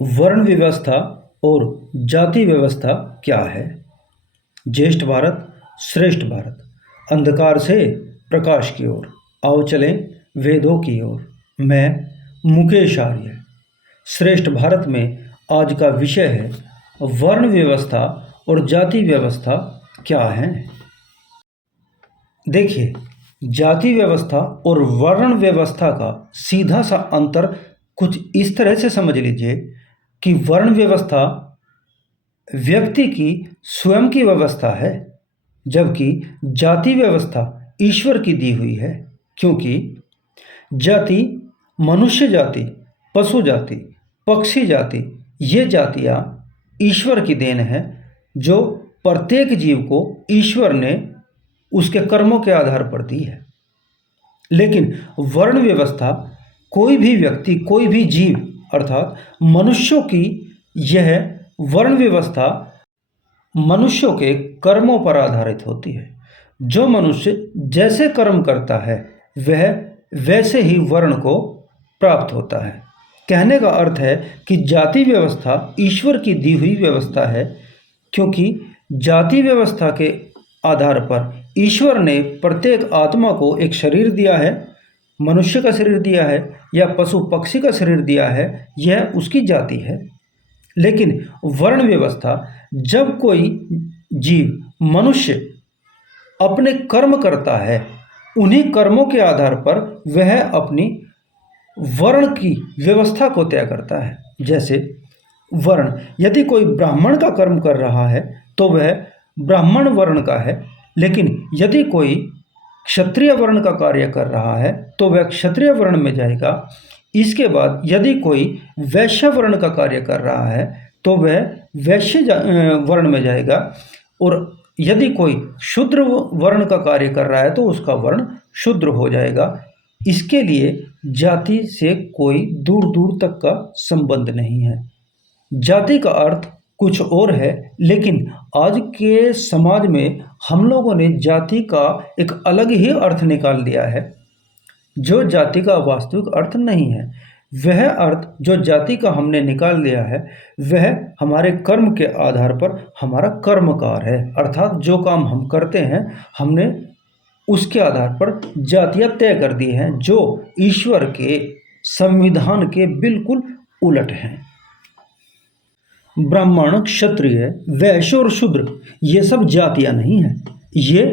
वर्ण व्यवस्था और जाति व्यवस्था क्या है? ज्येष्ठ भारत, श्रेष्ठ भारत, अंधकार से प्रकाश की ओर, आओ चलें वेदों की ओर। मैं मुकेश आर्य। श्रेष्ठ भारत में आज का विषय है वर्ण व्यवस्था और जाति व्यवस्था क्या है। देखिए, जाति व्यवस्था और वर्ण व्यवस्था का सीधा सा अंतर कुछ इस तरह से समझ लीजिए कि वर्ण व्यवस्था व्यक्ति की स्वयं की व्यवस्था है, जबकि जाति व्यवस्था ईश्वर की दी हुई है। क्योंकि जाति, मनुष्य जाति, पशु जाति, पक्षी जाति, ये जातियाँ ईश्वर की देन है, जो प्रत्येक जीव को ईश्वर ने उसके कर्मों के आधार पर दी है। लेकिन वर्ण व्यवस्था कोई भी व्यक्ति, कोई भी जीव अर्थात मनुष्यों की यह वर्ण व्यवस्था मनुष्यों के कर्मों पर आधारित होती है। जो मनुष्य जैसे कर्म करता है वह वैसे ही वर्ण को प्राप्त होता है। कहने का अर्थ है कि जाति व्यवस्था ईश्वर की दी हुई व्यवस्था है, क्योंकि जाति व्यवस्था के आधार पर ईश्वर ने प्रत्येक आत्मा को एक शरीर दिया है, मनुष्य का शरीर दिया है या पशु पक्षी का शरीर दिया है, यह उसकी जाति है। लेकिन वर्ण व्यवस्था, जब कोई जीव मनुष्य अपने कर्म करता है, उन्हीं कर्मों के आधार पर वह अपनी वर्ण की व्यवस्था को तय करता है। जैसे वर्ण, यदि कोई ब्राह्मण का कर्म कर रहा है तो वह ब्राह्मण वर्ण का है, लेकिन यदि कोई क्षत्रिय वर्ण का कार्य कर रहा है तो वह क्षत्रिय वर्ण में जाएगा। इसके बाद यदि कोई वैश्य वर्ण का कार्य कर रहा है तो वह वैश्य वर्ण में जाएगा, और यदि कोई शूद्र वर्ण का कार्य कर रहा है तो उसका वर्ण शूद्र हो जाएगा। इसके लिए जाति से कोई दूर दूर तक का संबंध नहीं है। जाति का अर्थ कुछ और है, लेकिन आज के समाज में हम लोगों ने जाति का एक अलग ही अर्थ निकाल दिया है, जो जाति का वास्तविक अर्थ नहीं है। वह अर्थ जो जाति का हमने निकाल दिया है वह हमारे कर्म के आधार पर हमारा कर्मकार है, अर्थात जो काम हम करते हैं हमने उसके आधार पर जातियाँ तय कर दी हैं, जो ईश्वर के संविधान के बिल्कुल उलट हैं। ब्राह्मण, क्षत्रिय, वैश्य और शूद्र ये सब जातियाँ नहीं हैं, ये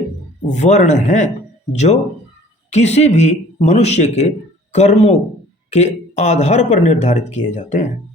वर्ण हैं जो किसी भी मनुष्य के कर्मों के आधार पर निर्धारित किए जाते हैं।